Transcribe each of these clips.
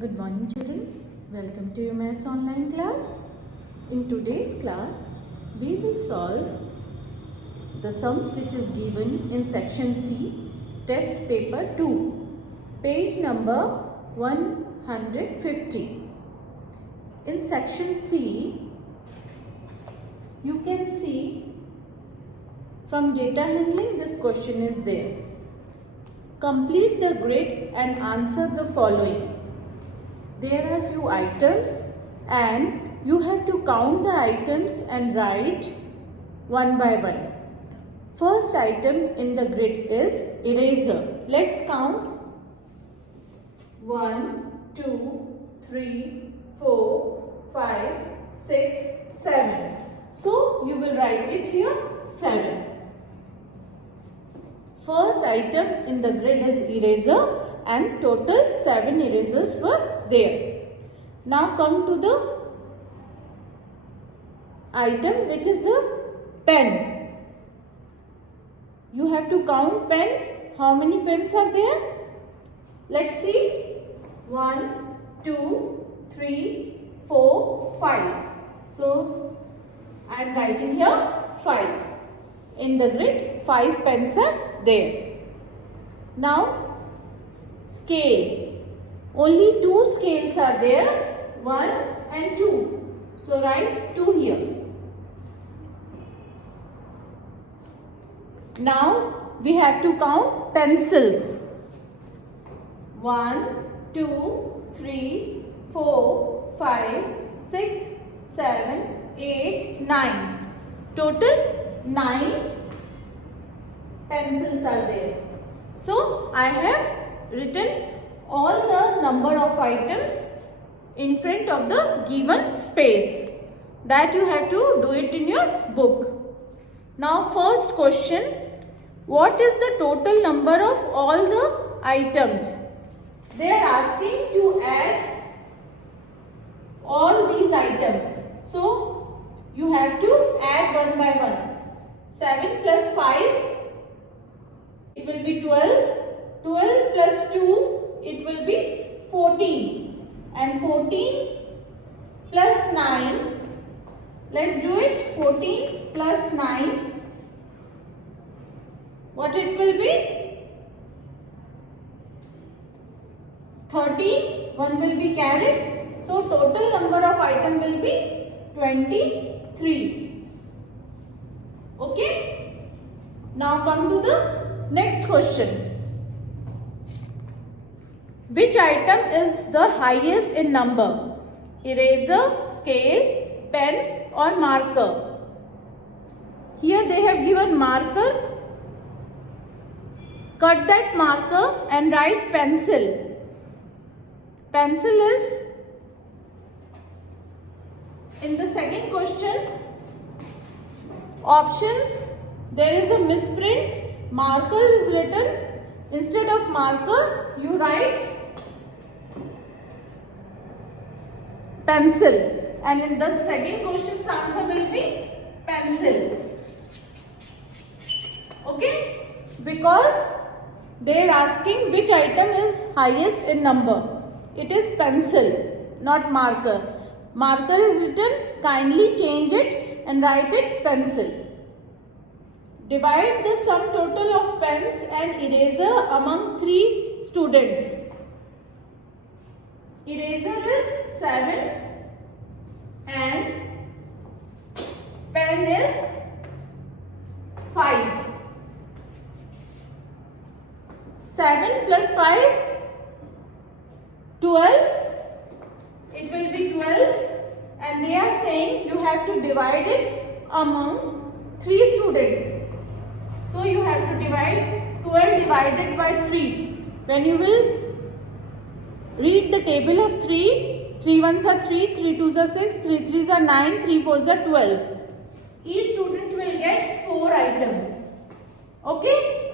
Good morning children, welcome to your maths online class. In today's class, we will solve the sum which is given in section C, test paper 2, page number 150. In section C, you can see from data handling this question is there. Complete the grid and answer the following. There are few items and you have to count the items and write one by one. First item in the grid is eraser. Let's count 1, 2, 3, 4, 5, 6, 7. So you will write it here 7. First item in the grid is eraser and total 7 erasers were there. Now come to the item which is the pen. You have to count pen. How many pens are there? Let's see. 1, 2, 3, 4, 5. So I am writing here 5. In the grid 5 pens are there. Now scale. Only 2 scales are there, 1 and 2. So write 2 here. Now we have to count pencils. 1, 2, 3, 4, 5, 6, 7, 8, 9. Total 9 pencils are there. So I have written all the number of items in front of the given space. That you have to do it in your book. Now first question, what is the total number of all the items? They are asking to add all these items. So you have to add one by one. 7 plus 5, it will be 12. 12 plus 2, it will be 14. And 14 plus 9, let's do it. 14 plus 9, what it will be? 13. 1 will be carried. So total number of item will be 23. Okay. Now come to the next question. Which item is the highest in number? Eraser, scale, pen or marker? Here they have given marker. Cut that marker and write pencil. Pencil is in the second question. Options, there is a misprint. Marker is written. Instead of marker, you write pencil. And in the second question's answer will be pencil. Okay? Because they are asking which item is highest in number. It is pencil, not marker. Marker is written, kindly change it and write it pencil. Divide the sum total of pens and eraser among 3 students. Eraser is 7 and pen is 5. 7 plus 5, 12. It will be 12 and they are saying you have to divide it among 3 students. So you have to divide 12 divided by 3. When you will read the table of 3, 3 ones are 3, 3 twos are 6, 3 threes are 9, 3 fours are 12. Each student will get 4 items. Okay?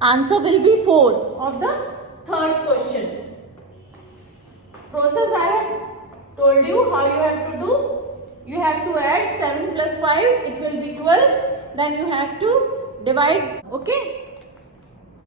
Answer will be 4 of the third question. Process I have told you how you have to do. You have to add 7 plus 5, it will be 12. Then you have to divide. Okay?